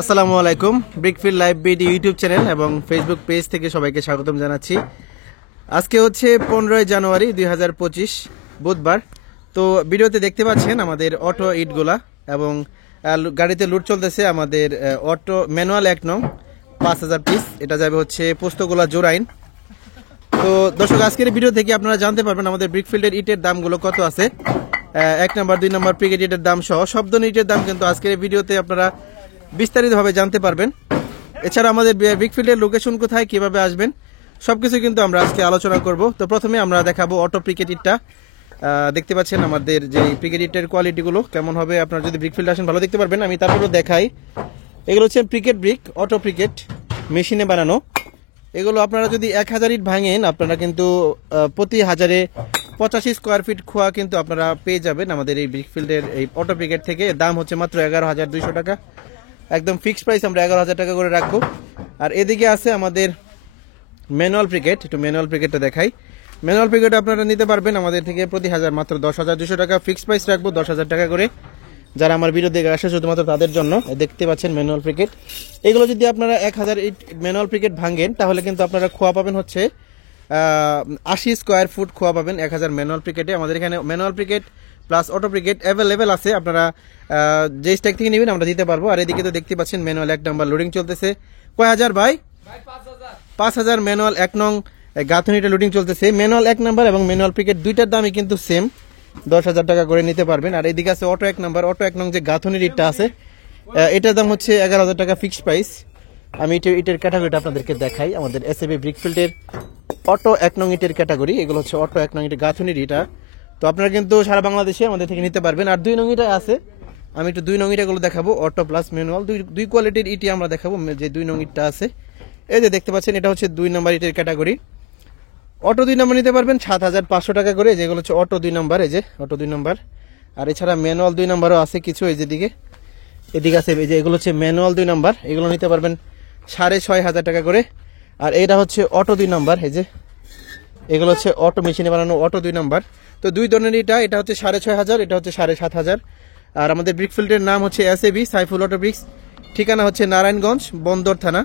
আসসালামু আলাইকুম। Brickfield live BD YouTube channel এবং ফেসবুক পেজ থেকে সবাইকে স্বাগতম জানাচ্ছি। আজকে হচ্ছে 15 জানুয়ারি 2025 বুধবার। তো ভিডিওতে দেখতে পাচ্ছেন আমাদের অটো ইটগুলা এবং গাড়িতে লুট চলতেছে আমাদের অটো ম্যানুয়াল 1 নং 5000 পিস। এটা যাবে হচ্ছে পোস্তগোলা জোরাইন। তো দর্শক, আজকের ভিডিও থেকে আপনারা জানতে পারবেন আমাদের ব্রিকফিল্ডের ইটের দামগুলো কত আছে। 1 নম্বর 2 নম্বর প্রিকেট ইটের দাম সহ সব ধরনের ইটের দাম কিন্তু আজকের ভিডিওতে আপনারা বিস্তারিতভাবে জানতে পারবেন। এছাড়া আমাদের ব্রিকফিল্ডের লোকেশন কোথায়, কিভাবে আসবেন, সবকিছু কিন্তু আমরা আজকে আলোচনা করব। তো প্রথমে আমরা দেখাবো অটো প্রিকেট ইটটা। দেখতে পাচ্ছেন আমাদের যে প্রিকেট ইটের কোয়ালিটিগুলো কেমন হবে। আপনারা যদি ব্রিকফিল্ড আসেন ভালো দেখতে পারবেন। আমি তারপরে দেখাই, এগুলো হচ্ছে প্রিকেট ব্রিক, অটো প্রিকেট মেশিনে বানানো। এগুলো আপনারা যদি 1000 ইট ভাঙেন আপনারা কিন্তু প্রতি হাজারে 85 স্কোয়ার ফিট খোয়া কিন্তু আপনারা পেয়ে যাবেন আমাদের এই ব্রিকফিল্ডের এই অটো প্রিকেট থেকে। দাম হচ্ছে মাত্র 11,200 টাকা। একদম ফিক্সড প্রাইস আমরা 11,000 টাকা করে রাখবো। আর এদিকে আছে আমাদের ম্যানুয়াল প্রিকেট। একটু ম্যানুয়াল প্রিকেটটা দেখাই। ম্যানুয়াল প্রিকেট আপনারা নিতে পারবেন আমাদের থেকে প্রতি হাজার মাত্র 10,200 টাকা। ফিক্সড প্রাইস রাখবো 10,000 টাকা করে। যারা আমার ভিডিও দেখে আসে শুধুমাত্র তাদের জন্য। দেখতে পাচ্ছেন ম্যানুয়াল প্রিকেট। এগুলো যদি আপনারা 1000 ম্যানুয়াল প্রিকেট ভাঙেন তাহলে কিন্তু আপনারা খোয়া পাবেন হচ্ছে 80 স্কোয়ার ফুট খোয়া পাবেন 1000 ম্যানুয়াল প্রিকেটে। আমাদের এখানে ম্যানুয়াল প্রিকেট প্লাস অটো প্রিকেট অ্যাভেলেবেল আছে। আপনারা যে স্ট্যাক থেকে নেবেন আমরা দিতে পারবো। আর এদিকে তো দেখতে পাচ্ছেন ম্যানুয়াল 1 নম্বর লোডিং চলতেছে। কয় হাজার ভাই? 5,000 ম্যানুয়াল 1 নং গাঁথুনিটা লোডিং চলতেছে। ম্যানুয়াল 1 নম্বর এবং ম্যানুয়াল প্রিকেট দুইটার দামই কিন্তু সেম, 10,000 টাকা করে নিতে পারবেন। আর এদিকে আছে অটো 1 নম্বর। অটো 1 নং যে গাঁথুনির ইটটা আছে এটার দাম হচ্ছে 11,000 টাকা ফিক্সড প্রাইস। আমি ইটের ক্যাটাগরিটা আপনাদেরকে দেখাই। আমাদের এসএবি ব্রিকফিল্ডের অটো 1 নং ইটের ক্যাটাগরি। এগুলো হচ্ছে অটো 1 নং ইটের গাঁথুনির ইটা। তো আপনারা কিন্তু সারা বাংলাদেশে আমাদের থেকে নিতে পারবেন। আর 2 নং ইটা আছে, আমি একটু 2 নং ইটাগুলো দেখাবো। অটো প্লাস ম্যানুয়াল দুই কোয়ালিটির ইটি আমরা দেখাবো। যে 2 নং ইটটা আছে এই যে দেখতে পাচ্ছেন, এটা হচ্ছে 2 নম্বর ইটের ক্যাটাগরি। অটো 2 নম্বর নিতে পারবেন 7,500 টাকা করে। যেগুলো হচ্ছে অটো 2 নম্বর, এই যে অটো 2 নম্বর। আর এছাড়া ম্যানুয়াল 2 নম্বরও আছে কিছু, এই যে এদিকে আছে, এই যে এগুলো হচ্ছে ম্যানুয়াল 2 নম্বর। এগুলো নিতে পারবেন 6,500 টাকা করে। আর এটা হচ্ছে অটো 2 নম্বর, এই যে এগুলো হচ্ছে অটো মেশিনে বানানো অটো 2 নম্বর। তো দুই ধরনের এটা হচ্ছে 6,500, এটা হচ্ছে 7,500। আর আমাদের ব্রিকফিল্ডের নাম হচ্ছে এসএবি সাইফুল অটো ব্রিক্স। ঠিকানা হচ্ছে নারায়ণগঞ্জ বন্দর থানা,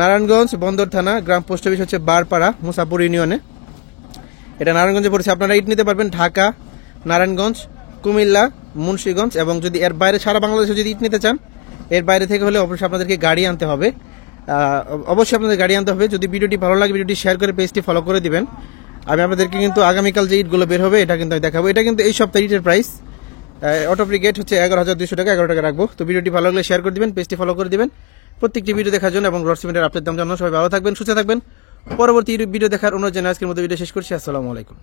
নারায়ণগঞ্জ বন্দর থানা। গ্রাম পোস্ট অফিস হচ্ছে বারপাড়া, মুসাপুর ইউনিয়নে। এটা নারায়ণগঞ্জে পড়েছে। আপনারা ইট নিতে পারবেন ঢাকা, নারায়ণগঞ্জ, কুমিল্লা, মুন্সিগঞ্জ এবং যদি এর বাইরে সারা বাংলাদেশে যদি ইট নিতে চান, এর বাইরে থেকে হলে অবশ্যই আপনাদেরকে গাড়ি আনতে হবে। অবশ্যই আপনাদের গাড়ি আনতে হবে। যদি ভিডিওটি ভালো লাগে ভিডিওটি শেয়ার করে পেজটি ফলো করে দিবেন। আমি আপনাদেরকে কিন্তু আগামীকাল যে ইটগুলো বের হবে এটা কিন্তু আমি দেখাবো। এটা কিন্তু এই সপ্তাহে ইটের প্রাইস অটো প্রিকেট হচ্ছে 11,200 টাকা, 11 টাকা রাখবো। তো ভিডিওটি ভালো লাগলে শেয়ার করে দিবেন, পেজটি ফলো করে দিবেন প্রত্যেকটি ভিডিও দেখার জন্য এবং রড সিমেন্টের আপডেট দাম জানানো। সবাই ভালো থাকবেন, সুস্থ থাকবেন। পরবর্তী ভিডিও দেখার অনুরোধ জানিয়ে আজকের মতো ভিডিও শেষ করছি। আসসালামু আলাইকুম।